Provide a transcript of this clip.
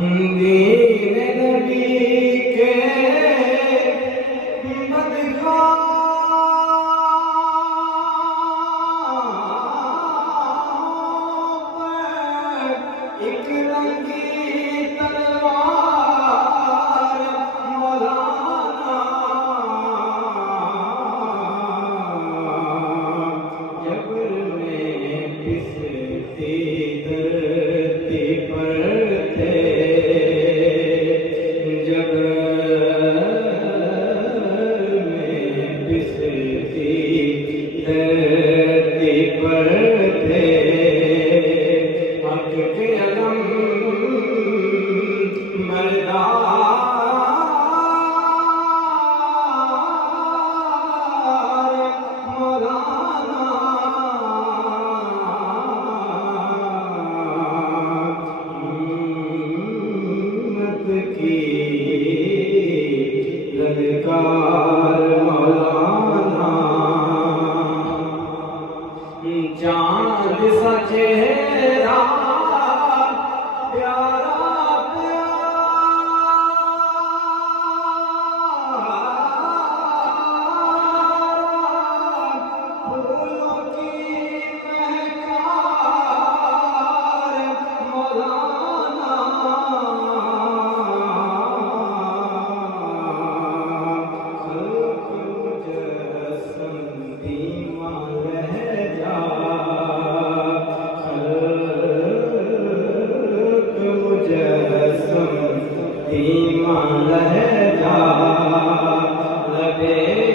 دین نبی کے بدکار ایک رنگی تلوار مولانا جبر میں پستی دھرتی پر تھے جبر میں پستی دھرتی پر تھے حق کے علم مردار مولانا امت کی للکار مولانا چاند سا چہرہ پیارا پھولوں کی مہکار مولانا خلق مجسم دیوہ رہ جا مجسم دیوہ رہ جا لبے